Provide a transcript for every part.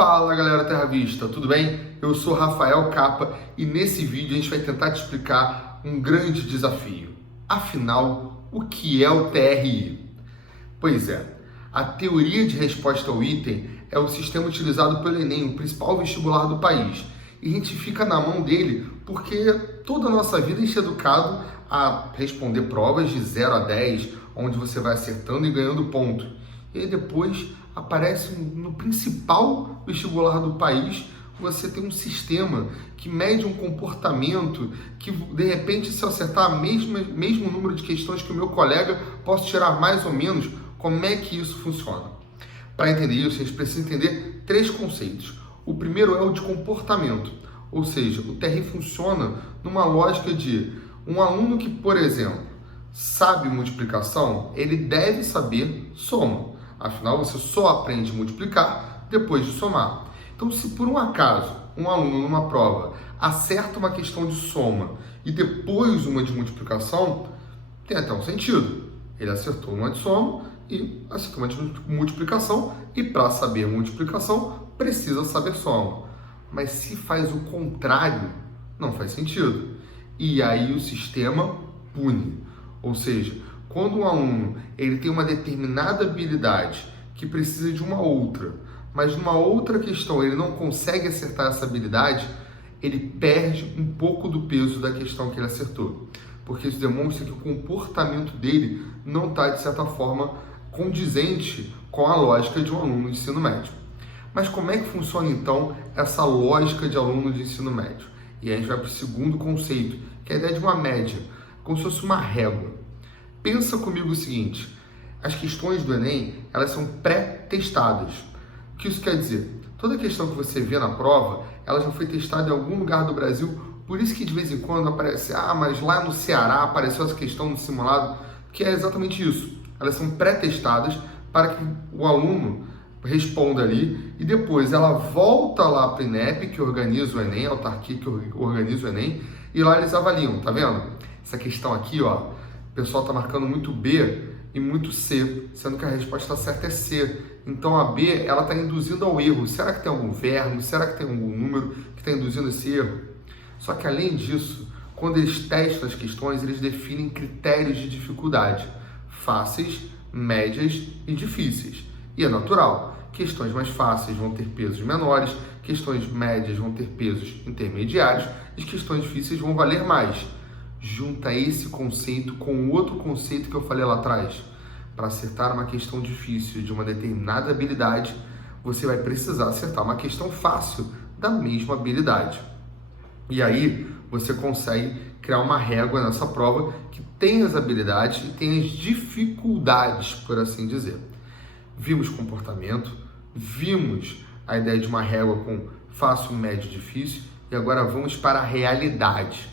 Fala galera Terra Vista, tudo bem? Eu sou Rafael Capa e nesse vídeo a gente vai tentar te explicar um grande desafio. Afinal, o que é o TRI? Pois é, a teoria de resposta ao item é o sistema utilizado pelo Enem, o principal vestibular do país. E a gente fica na mão dele porque toda a nossa vida a gente é educado a responder provas de 0 a 10, onde você vai acertando e ganhando ponto. E aí depois aparece no principal vestibular do país, você tem um sistema que mede um comportamento que, de repente, se eu acertar o mesmo número de questões que o meu colega, posso tirar mais ou menos. Como é que isso funciona? Para entender isso, a gente precisa entender 3 conceitos. O primeiro é o de comportamento, ou seja, o TRI funciona numa lógica de um aluno que, por exemplo, sabe multiplicação, ele deve saber soma. Afinal, você só aprende a multiplicar depois de somar. Então, se por um acaso um aluno numa prova acerta uma questão de soma e depois uma de multiplicação, tem até um sentido. Ele acertou uma de soma e acertou uma de multiplicação, e para saber multiplicação, precisa saber soma. Mas se faz o contrário, não faz sentido. E aí o sistema pune. Ou seja, quando um aluno ele tem uma determinada habilidade que precisa de uma outra, mas numa outra questão ele não consegue acertar essa habilidade, ele perde um pouco do peso da questão que ele acertou. Porque isso demonstra que o comportamento dele não está, de certa forma, condizente com a lógica de um aluno de ensino médio. Mas como é que funciona, então, essa lógica de aluno de ensino médio? E aí a gente vai para o segundo conceito, que é a ideia de uma média, como se fosse uma régua. Pensa comigo o seguinte, as questões do Enem, elas são pré-testadas. O que isso quer dizer? Toda questão que você vê na prova, ela já foi testada em algum lugar do Brasil, por isso que de vez em quando aparece, mas lá no Ceará apareceu essa questão no simulado, que é exatamente isso. Elas são pré-testadas para que o aluno responda ali e depois ela volta lá para o INEP, que organiza o Enem, a autarquia que organiza o Enem, e lá eles avaliam, tá vendo? Essa questão aqui, ó, o pessoal está marcando muito B e muito C, sendo que a resposta certa é C. Então a B, ela está induzindo ao erro. Será que tem algum verbo? Será que tem algum número que está induzindo esse erro? Só que além disso, quando eles testam as questões, eles definem critérios de dificuldade. Fáceis, médias e difíceis. E é natural. Questões mais fáceis vão ter pesos menores, questões médias vão ter pesos intermediários e questões difíceis vão valer mais. Junta esse conceito com o outro conceito que eu falei lá atrás. Para acertar uma questão difícil de uma determinada habilidade, você vai precisar acertar uma questão fácil da mesma habilidade. E aí você consegue criar uma régua nessa prova que tem as habilidades e tem as dificuldades, por assim dizer. Vimos comportamento, vimos a ideia de uma régua com fácil, médio e difícil, e agora vamos para a realidade.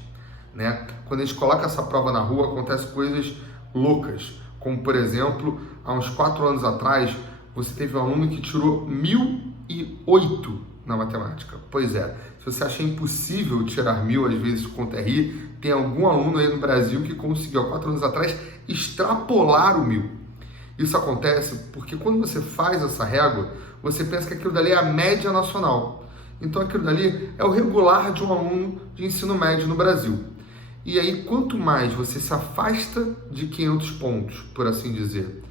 Né? Quando a gente coloca essa prova na rua, acontecem coisas loucas, como por exemplo, há uns 4 anos atrás, você teve um aluno que tirou 1008 na matemática. Pois é, se você acha impossível tirar 1000 às vezes com o TRI, tem algum aluno aí no Brasil que conseguiu há 4 anos atrás extrapolar o 1000. Isso acontece porque quando você faz essa régua, você pensa que aquilo dali é a média nacional. Então aquilo dali é o regular de um aluno de ensino médio no Brasil. E aí, quanto mais você se afasta de 500 pontos, por assim dizer,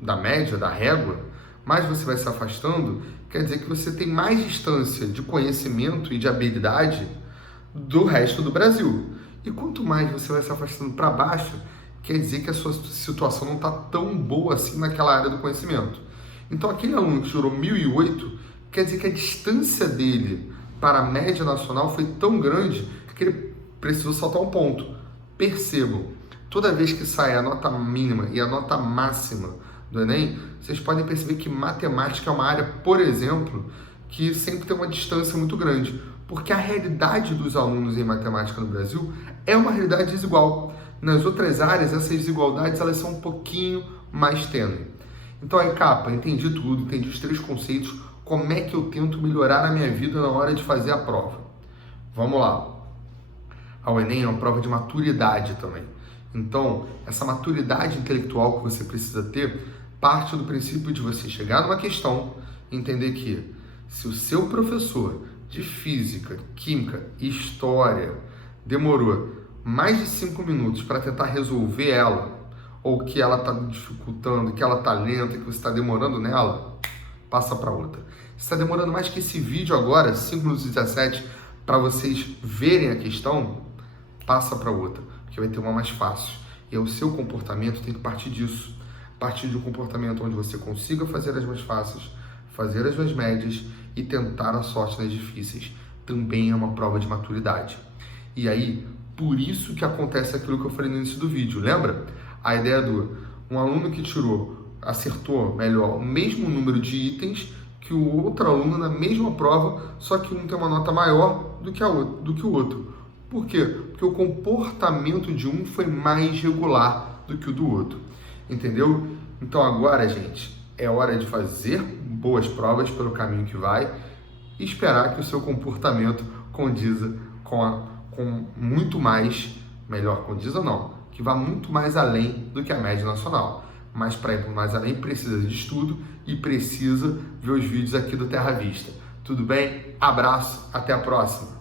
da média, da régua, mais você vai se afastando, quer dizer que você tem mais distância de conhecimento e de habilidade do resto do Brasil. E quanto mais você vai se afastando para baixo, quer dizer que a sua situação não está tão boa assim naquela área do conhecimento. Então, aquele aluno que tirou 1008, quer dizer que a distância dele para a média nacional foi tão grande que ele precisou saltar um ponto. Percebam, toda vez que sai a nota mínima e a nota máxima do Enem, vocês podem perceber que matemática é uma área, por exemplo, que sempre tem uma distância muito grande, porque a realidade dos alunos em matemática no Brasil é uma realidade desigual. Nas outras áreas, essas desigualdades elas são um pouquinho mais tênues. Então aí, Capa, entendi tudo, entendi os 3 conceitos, como é que eu tento melhorar a minha vida na hora de fazer a prova? Vamos lá. A Enem é uma prova de maturidade também. Então, essa maturidade intelectual que você precisa ter parte do princípio de você chegar numa questão entender que se o seu professor de física, química e história demorou mais de 5 minutos para tentar resolver ela, ou que ela está dificultando, que ela está lenta, que você está demorando nela, passa para outra. Se está demorando mais que esse vídeo agora, 5 minutos e 17, para vocês verem a questão, passa para outra, porque vai ter uma mais fácil. E o seu comportamento tem que partir disso. Partir de um comportamento onde você consiga fazer as mais fáceis, fazer as mais médias e tentar a sorte nas difíceis. Também é uma prova de maturidade. E aí, por isso que acontece aquilo que eu falei no início do vídeo, lembra? A ideia do um aluno que acertou melhor o mesmo número de itens que o outro aluno na mesma prova, só que um tem uma nota maior do que o outro. Por quê? Porque o comportamento de um foi mais regular do que o do outro. Entendeu? Então agora, gente, é hora de fazer boas provas pelo caminho que vai e esperar que o seu comportamento condiza com muito mais, melhor, condiza não, que vá muito mais além do que a média nacional. Mas para ir mais além precisa de estudo e precisa ver os vídeos aqui do Terra Vista. Tudo bem? Abraço, até a próxima!